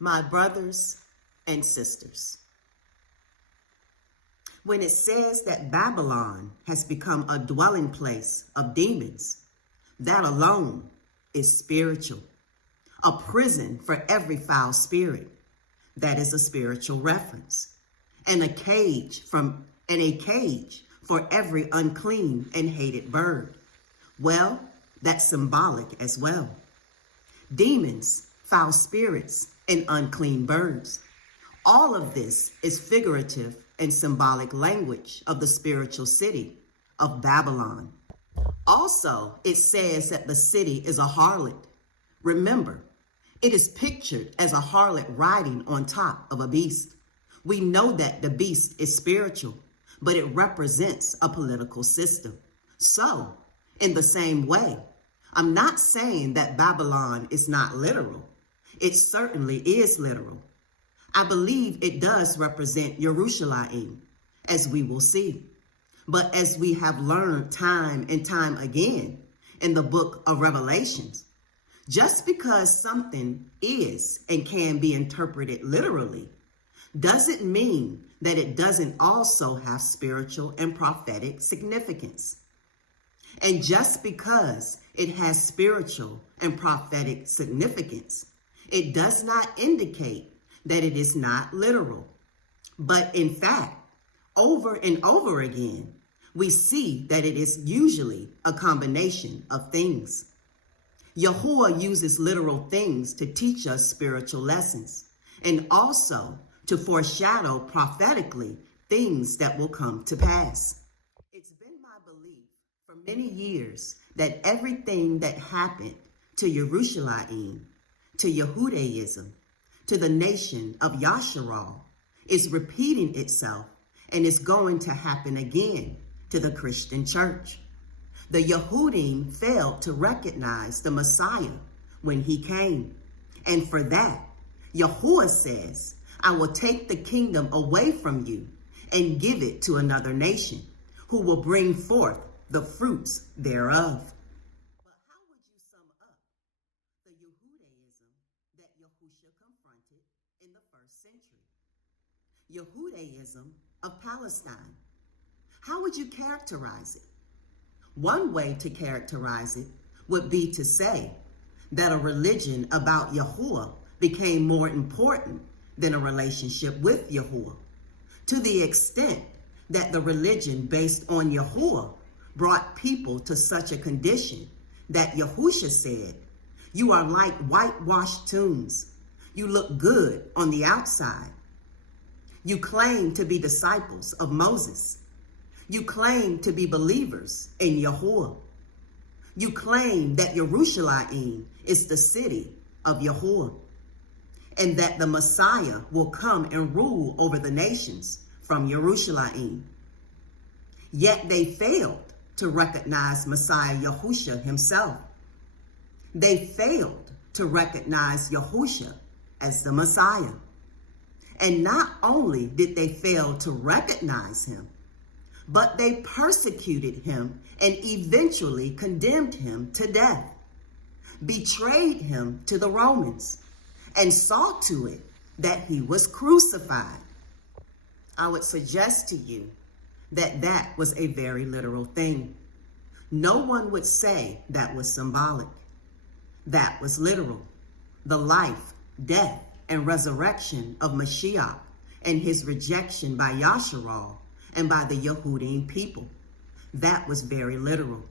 My brothers and sisters, when it says that Babylon has become a dwelling place of demons, that alone is spiritual. A prison for every foul spirit, that is a spiritual reference. And a cage for every unclean and hated bird. Well, that's symbolic as well. Demons, foul spirits, and unclean birds. All of this is figurative and symbolic language of the spiritual city of Babylon. Also, it says that the city is a harlot. Remember, it is pictured as a harlot riding on top of a beast. We know that the beast is spiritual, but it represents a political system. So, in the same way, I'm not saying that Babylon is not literal. It certainly is literal. I believe it does represent Jerusalem, as we will see. But as we have learned time and time again in the book of Revelations, just because something is and can be interpreted literally doesn't mean that it doesn't also have spiritual and prophetic significance. And just because it has spiritual and prophetic significance, it does not indicate that it is not literal. But in fact, over and over again, we see that it is usually a combination of things. Yahuwah uses literal things to teach us spiritual lessons and also to foreshadow prophetically things that will come to pass. It's been my belief for many years that everything that happened to Jerusalem, to Yehudaism, to the nation of Yasharal is repeating itself and is going to happen again to the Christian church. The Yehudim failed to recognize the Messiah when he came. And for that, Yahuwah says, I will take the kingdom away from you and give it to another nation who will bring forth the fruits thereof. But how would you sum up the Yehudaism that Yahusha confronted in the first century? Yehudaism of Palestine. How would you characterize it? One way to characterize it would be to say that a religion about Yahuwah became more important than a relationship with Yahuwah, to the extent that the religion based on Yahuwah brought people to such a condition that Yahusha said, you are like whitewashed tombs. You look good on the outside. You claim to be disciples of Moses. You claim to be believers in Yahuwah. You claim that Jerusalem is the city of Yahuwah, and that the Messiah will come and rule over the nations from Jerusalem. Yet they failed to recognize Messiah Yahusha himself. They failed to recognize Yahusha as the Messiah. And not only did they fail to recognize him, but they persecuted him and eventually condemned him to death, betrayed him to the Romans, and saw to it that he was crucified. I would suggest to you that that was a very literal thing. No one would say that was symbolic. That was literal. The life, death, and resurrection of Mashiach and his rejection by Yasharal and by the Yehudim people. That was very literal.